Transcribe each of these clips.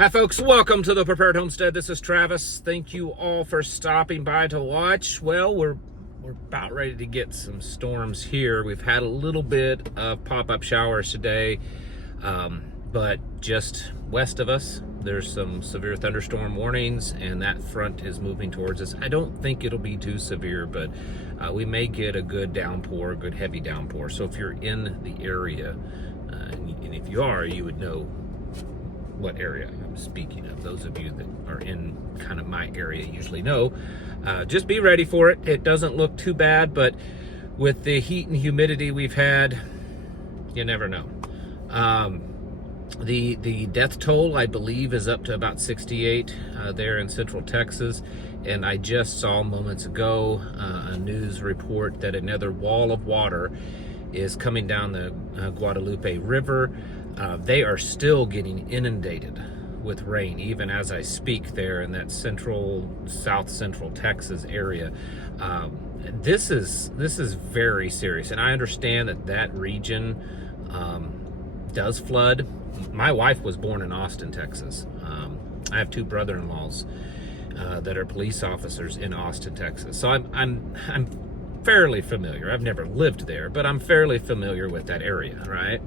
Hi folks, welcome to the Prepared Homestead. This is Travis. Thank you all for stopping by to watch. Well, we're about ready to get some storms here. We've had a little bit of pop-up showers today, but just west of us, there's some severe thunderstorm warnings, and that front is moving towards us. I don't think it'll be too severe, but we may get a good downpour, a good heavy downpour. So if you're in the area, and if you are, you would know what area I'm speaking of. Those of you that are in kind of my area usually know. Just be ready for it. It doesn't look too bad, but with the heat and humidity we've had, you never know. The death toll, I believe, is up to about 68 there in Central Texas. And I just saw moments ago a news report that another wall of water is coming down the Guadalupe River. They are still getting inundated with rain, even as I speak there in that south central Texas area. This is very serious, and I understand that region does flood. My wife was born in Austin, Texas. I have two brother-in-laws that are police officers in Austin, Texas. So I'm fairly familiar. I've never lived there, but I'm fairly familiar with that area, right?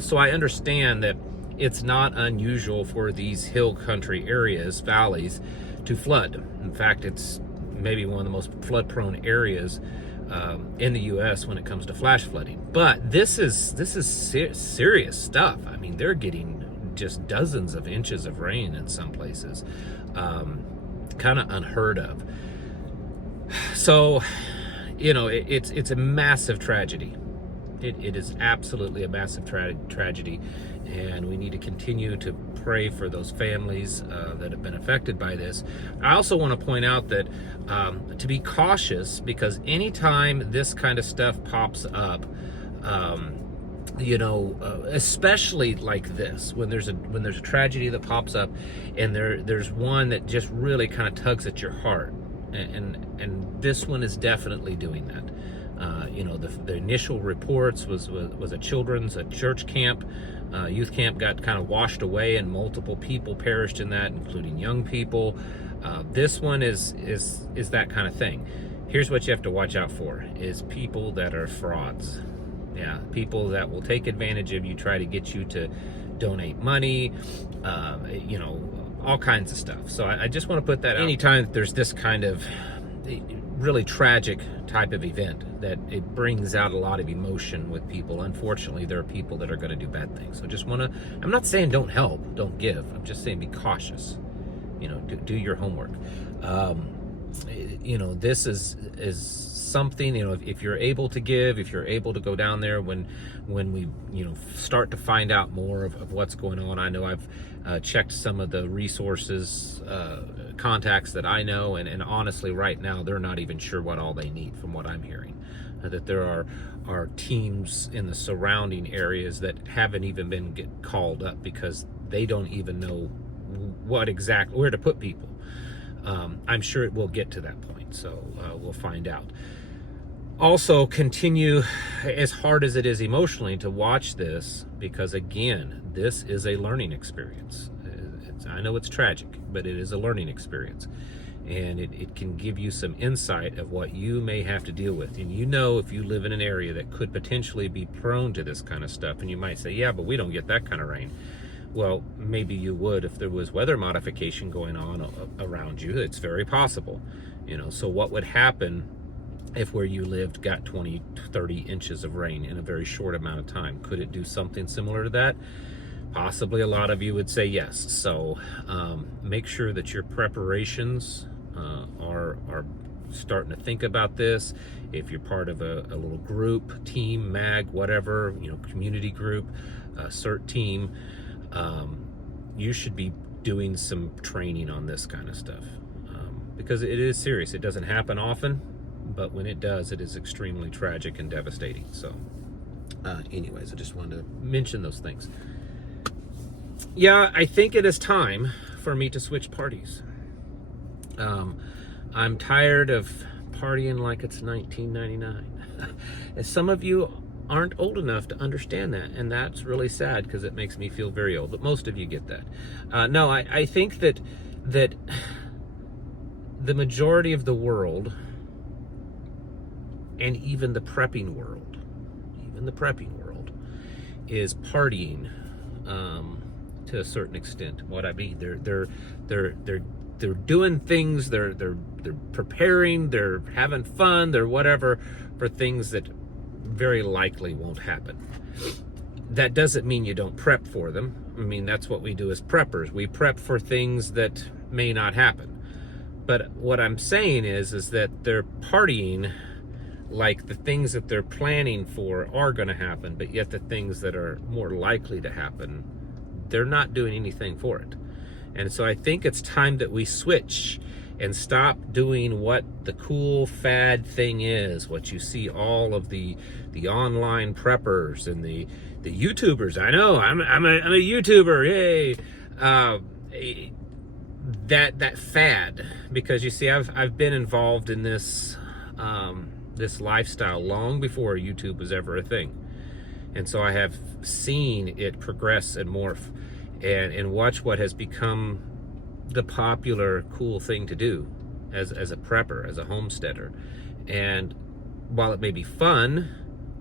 So I understand that it's not unusual for these hill country areas, valleys, to flood. In fact, it's maybe one of the most flood-prone areas in the U.S. when it comes to flash flooding. But this is serious stuff. I mean, they're getting just dozens of inches of rain in some places, kind of unheard of. So, you know, it's a massive tragedy. It is absolutely a massive tragedy, and we need to continue to pray for those families that have been affected by this. I also want to point out that to be cautious, because anytime this kind of stuff pops up, you know, especially like this, when there's a tragedy that pops up, and there's one that just really kind of tugs at your heart, and this one is definitely doing that. You know, the initial reports was a church camp, youth camp got kind of washed away, and multiple people perished in that, including young people. This one is that kind of thing. Here's what you have to watch out for: is people that are frauds. Yeah, people that will take advantage of you, try to get you to donate money, you know, all kinds of stuff. So I just want to put that out. Anytime there's this kind of really tragic type of event, that it brings out a lot of emotion with people. Unfortunately, there are people that are going to do bad things. So just want to, I'm not saying don't help, don't give. I'm just saying be cautious. You know, do your homework. You know, this is something, you know, if you're able to give, if you're able to go down there when we, you know, start to find out more of what's going on. I know I've checked some of the resources, contacts that I know, and honestly right now they're not even sure what all they need, from what I'm hearing. That there are teams in the surrounding areas that haven't even been called up because they don't even know where to put people. I'm sure it will get to that point, so we'll find out. Also, continue, as hard as it is emotionally, to watch this, because again, this is a learning experience. I know it's tragic, but it is a learning experience, and it can give you some insight of what you may have to deal with. And you know, if you live in an area that could potentially be prone to this kind of stuff, and you might say, yeah, but we don't get that kind of rain. Well, maybe you would if there was weather modification going on around you. It's very possible, you know. So what would happen if where you lived got 20, 30 inches of rain in a very short amount of time? Could it do something similar to that? Possibly. A lot of you would say yes. So make sure that your preparations are starting to think about this. If you're part of a little group, team, mag, whatever, you know, community group, CERT team, you should be doing some training on this kind of stuff, because it is serious. It doesn't happen often, but when it does, it is extremely tragic and devastating. So anyways, I just wanted to mention those things. Yeah, I think it is time for me to switch parties. I'm tired of partying like it's 1999. As some of you aren't old enough to understand that, and that's really sad because it makes me feel very old. But most of you get that. No, I think that the majority of the world, and even the prepping world, is partying to a certain extent. What I mean, they're doing things, they're preparing, they're having fun, they're whatever, for things that very likely won't happen. That doesn't mean you don't prep for them. I mean, that's what we do as preppers. We prep for things that may not happen. But what I'm saying is that they're partying like the things that they're planning for are going to happen, but yet the things that are more likely to happen, they're not doing anything for it. And so I think it's time that we switch and stop doing what the cool fad thing is, what you see all of the online preppers and the YouTubers. I know, I'm a YouTuber, yay! That fad, because you see, I've been involved in this this lifestyle long before YouTube was ever a thing, and so I have seen it progress and morph, and watch what has become the popular cool thing to do as a prepper, as a homesteader. And while it may be fun,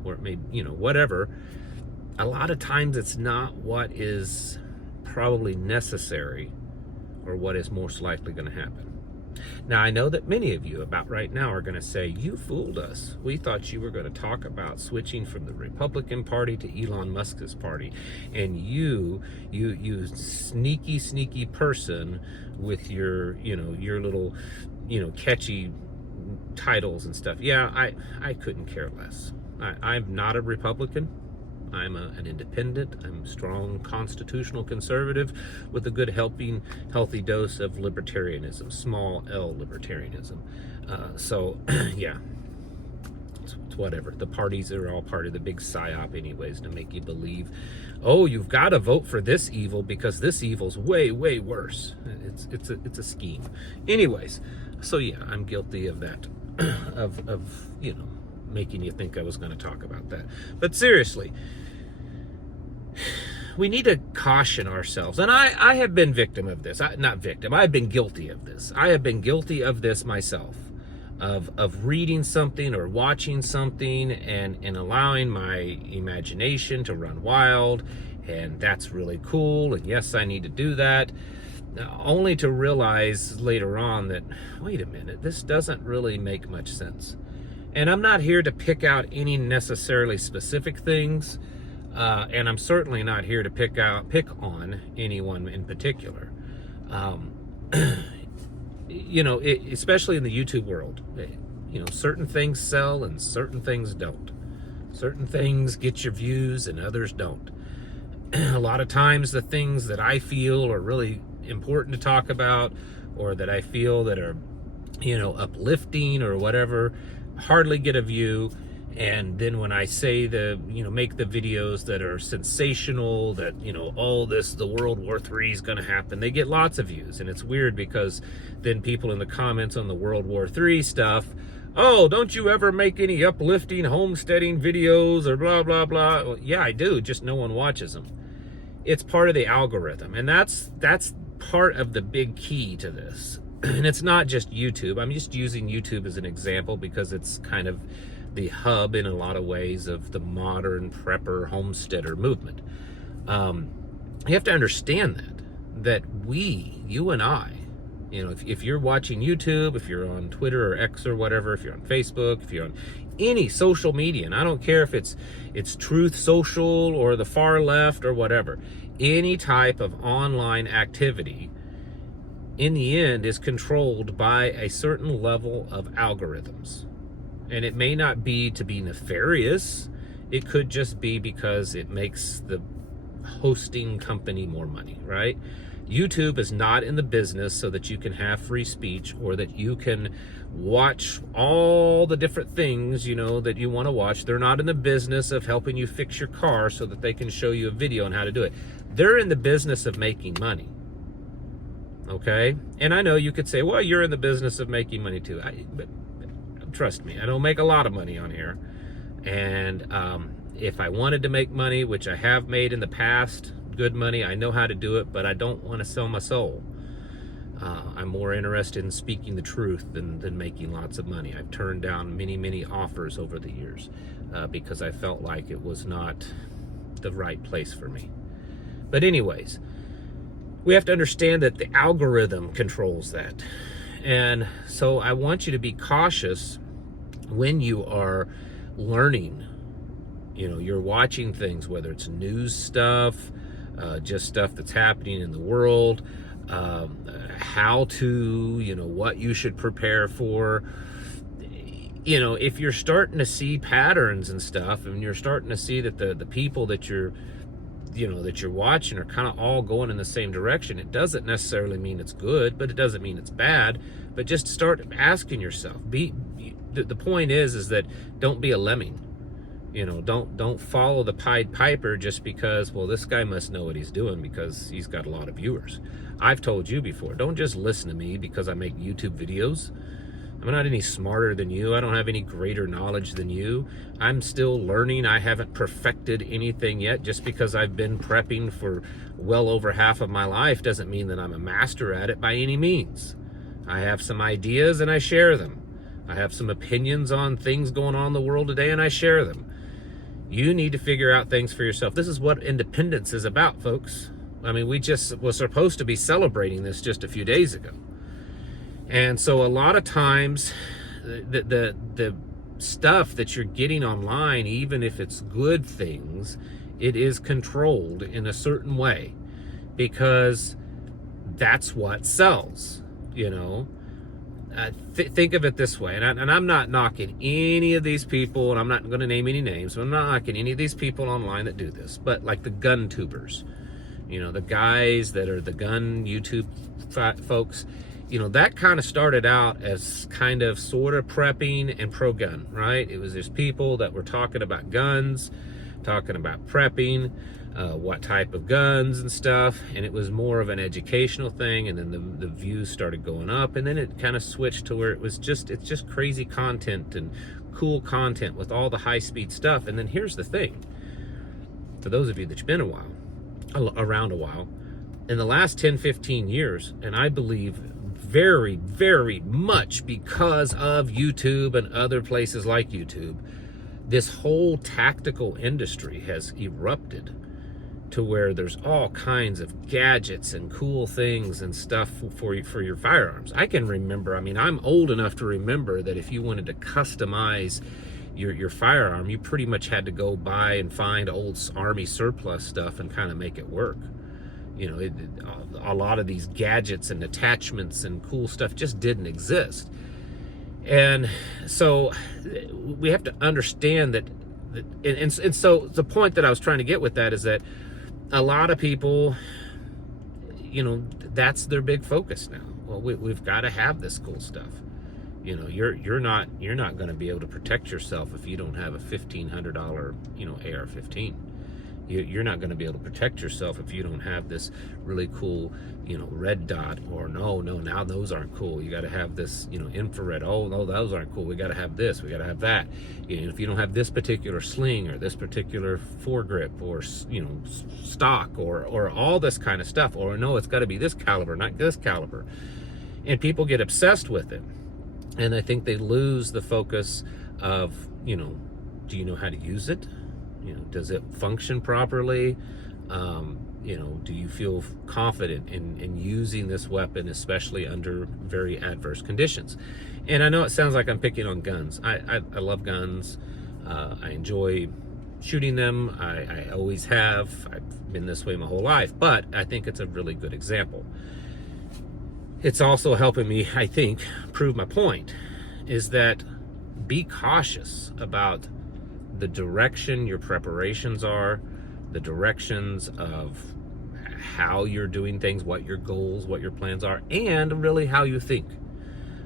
or it may, whatever, a lot of times it's not what is probably necessary or what is most likely going to happen. Now, I know that many of you about right now are going to say, you fooled us. We thought you were going to talk about switching from the Republican Party to Elon Musk's party. And you sneaky person with your little, catchy titles and stuff. Yeah, I couldn't care less. I'm not a Republican. I'm an independent. I'm a strong constitutional conservative with a good healthy dose of libertarianism, small L libertarianism. So yeah, it's whatever. The parties are all part of the big psyop anyways, to make you believe, oh, you've got to vote for this evil because this evil's way worse. It's a scheme. Anyways, so yeah, I'm guilty of that, of making you think I was going to talk about that. But seriously, we need to caution ourselves. And I have been victim of this. I've been guilty of this. I have been guilty of this myself, of reading something or watching something and allowing my imagination to run wild. And that's really cool. And yes, I need to do that. Only to realize later on that, wait a minute, this doesn't really make much sense. And I'm not here to pick out any necessarily specific things, and I'm certainly not here to pick on anyone in particular. Especially in the YouTube world, certain things sell and certain things don't. Certain things get your views and others don't. A lot of times the things that I feel are really important to talk about, or that I feel that are, uplifting or whatever, hardly get a view. And then when I say make the videos that are sensational, that, the World War III is going to happen, they get lots of views. And it's weird because then people in the comments on the World War III stuff, oh, don't you ever make any uplifting homesteading videos or blah, blah, blah. Well, yeah, I do, just no one watches them. It's part of the algorithm. And that's part of the big key to this. And it's not just YouTube. I'm just using YouTube as an example because it's kind of the hub in a lot of ways of the modern prepper homesteader movement. You have to understand that you and I, if you're watching YouTube, if you're on Twitter or X or whatever, if you're on Facebook, if you're on any social media, and I don't care if it's Truth Social or the far left or whatever, any type of online activity in the end is controlled by a certain level of algorithms. And it may not be to be nefarious. It could just be because it makes the hosting company more money, right? YouTube is not in the business so that you can have free speech or that you can watch all the different things, that you want to watch. They're not in the business of helping you fix your car so that they can show you a video on how to do it. They're in the business of making money. Okay? And I know you could say, well, you're in the business of making money too. But trust me, I don't make a lot of money on here. And if I wanted to make money, which I have made in the past, good money, I know how to do it, but I don't want to sell my soul. I'm more interested in speaking the truth than making lots of money. I've turned down many offers over the years because I felt like it was not the right place for me. But anyways, we have to understand that the algorithm controls that. And so I want you to be cautious when you are learning. You're watching things, whether it's news stuff, just stuff that's happening in the world, how to, what you should prepare for. If you're starting to see patterns and stuff, and you're starting to see that the people that you're watching are kind of all going in the same direction, it doesn't necessarily mean it's good, but it doesn't mean it's bad. But just start asking yourself. The point is that don't be a lemming. Don't follow the Pied Piper just because, well, this guy must know what he's doing because he's got a lot of viewers. I've told you before, don't just listen to me because I make YouTube videos. I'm not any smarter than you. I don't have any greater knowledge than you. I'm still learning. I haven't perfected anything yet. Just because I've been prepping for well over half of my life doesn't mean that I'm a master at it by any means. I have some ideas and I share them. I have some opinions on things going on in the world today and I share them. You need to figure out things for yourself. This is what independence is about, folks. I mean, we just was supposed to be celebrating this just a few days ago. And so a lot of times the stuff that you're getting online, even if it's good things, it is controlled in a certain way because that's what sells, Think of it this way, and I'm not knocking any of these people, and I'm not going to name any names, but I'm not knocking any of these people online that do this, but like the gun tubers, the guys that are the gun YouTube folks, that kind of started out as kind of sort of prepping and pro-gun, right? It was just people that were talking about guns, talking about prepping, what type of guns and stuff, and it was more of an educational thing, and then the views started going up, and then it kind of switched to where it's just crazy content and cool content with all the high-speed stuff. And then here's the thing, for those of you that's been around a while, in the last 10-15 years, and I believe very, very much because of YouTube and other places like YouTube, this whole tactical industry has erupted to where there's all kinds of gadgets and cool things and stuff for your firearms. I can remember, I'm old enough to remember that if you wanted to customize your firearm, you pretty much had to go buy and find old Army surplus stuff and kind of make it work. A lot of these gadgets and attachments and cool stuff just didn't exist. And so we have to understand that, and so the point that I was trying to get with that is that a lot of people, that's their big focus now. Well, we've got to have this cool stuff. You're not going to be able to protect yourself if you don't have a $1,500 AR-15. You're not going to be able to protect yourself if you don't have this really cool, red dot, or no, now those aren't cool. You got to have this, infrared. Oh, no, those aren't cool. We got to have this. We got to have that. If you don't have this particular sling or this particular foregrip or, stock or all this kind of stuff, or no, it's got to be this caliber, not this caliber. And people get obsessed with it. And I think they lose the focus of, do you know how to use it? Does it function properly? Do you feel confident in using this weapon, especially under very adverse conditions? And I know it sounds like I'm picking on guns. I love guns. I enjoy shooting them. I always have. I've been this way my whole life, but I think it's a really good example. It's also helping me, I think, prove my point, is that be cautious about the direction your preparations are, the directions of how you're doing things, what your goals, what your plans are, and really how you think.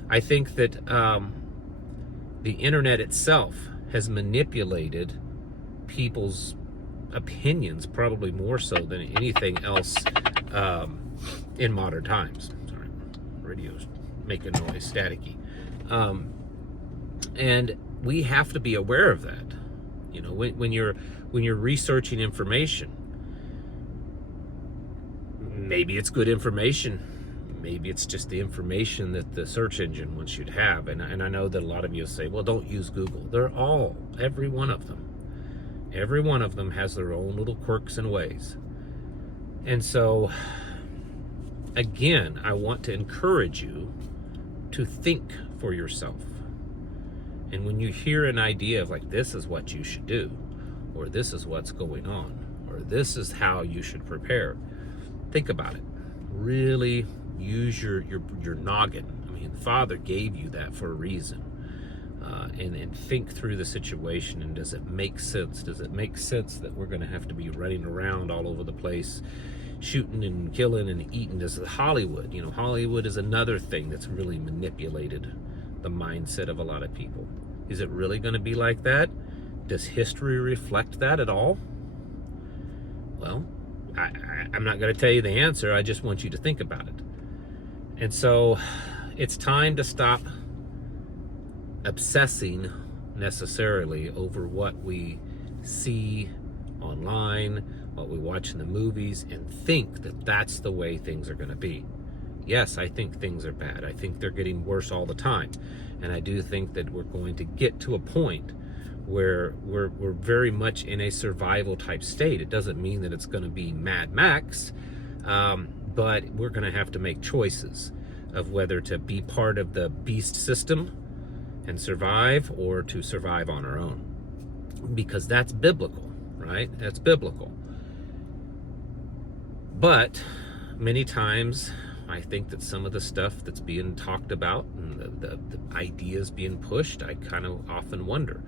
I think that the internet itself has manipulated people's opinions probably more so than anything else in modern times. Sorry, radio's making noise, staticky. And we have to be aware of that. You know, when you're researching information, maybe it's good information. Maybe it's just the information that the search engine wants you to have. And I know that a lot of you say, well, don't use Google. Every one of them has their own little quirks and ways. And so, again, I want to encourage you to think for yourself. And when you hear an idea of like, this is what you should do, or this is what's going on, or this is how you should prepare, think about it. Really use your noggin. I mean, the Father gave you that for a reason. And think through the situation, and does it make sense? Does it make sense that we're going to have to be running around all over the place, shooting and killing and eating? This is Hollywood. You know, Hollywood is another thing that's really manipulated the mindset of a lot of people. Is it really going to be like that? Does history reflect that at all? Well, I'm not going to tell you the answer. I just want you to think about it. And so it's time to stop obsessing necessarily over what we see online, what we watch in the movies, and think that that's the way things are going to be. Yes, I think things are bad. I think they're getting worse all the time. And I do think that we're going to get to a point where we're very much in a survival type state. It doesn't mean that it's going to be Mad Max, but we're going to have to make choices of whether to be part of the beast system and survive, or to survive on our own. Because that's biblical, right? That's biblical. But many times, I think that some of the stuff that's being talked about and the ideas being pushed, I kind of often wonder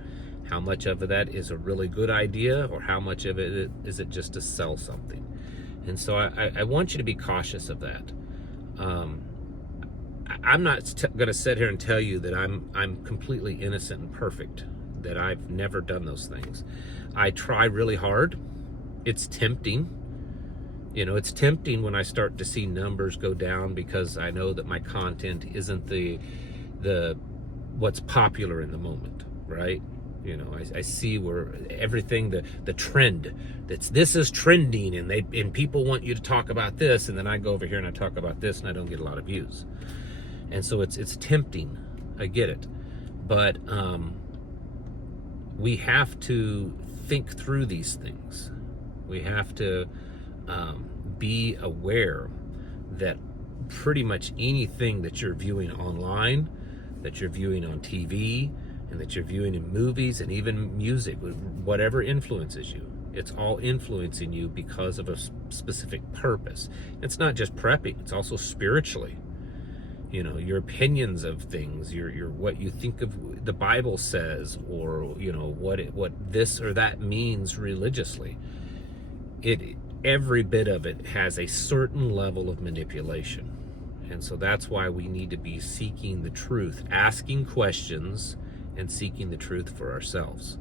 how much of that is a really good idea, or how much of it is it just to sell something. And so I want you to be cautious of that. I'm not going to sit here and tell you that I'm completely innocent and perfect, that I've never done those things. I try really hard. It's tempting. You know, it's tempting when I start to see numbers go down, because I know that my content isn't the what's popular in the moment, right? You know, I see where everything, the trend, this is trending, and people want you to talk about this, and then I go over here and I talk about this, and I don't get a lot of views. And so it's tempting. I get it. But we have to think through these things. We have to be aware that pretty much anything that you're viewing online, that you're viewing on TV, and that you're viewing in movies, and even music, whatever influences you, it's all influencing you because of a specific purpose. It's not just prepping, it's also spiritually. You know, your opinions of things, your what you think of the Bible says, or you know what this or that means religiously. Every bit of it has a certain level of manipulation. And so that's why we need to be seeking the truth, asking questions, and seeking the truth for ourselves.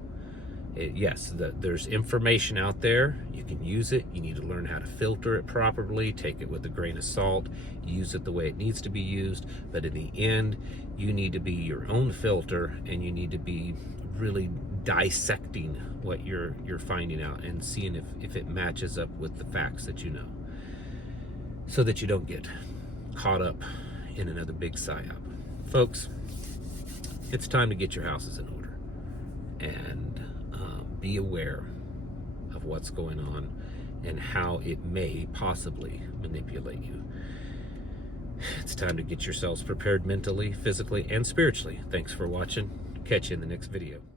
There's information out there. You can use it. You need to learn how to filter it properly, take it with a grain of salt, use it the way it needs to be used. But in the end, you need to be your own filter, and you need to be really dissecting what you're finding out and seeing if it matches up with the facts that you know, so that you don't get caught up in another big psyop. Folks, it's time to get your houses in order and be aware of what's going on and how it may possibly manipulate you. It's time to get yourselves prepared mentally, physically, and spiritually. Thanks for watching. Catch you in the next video.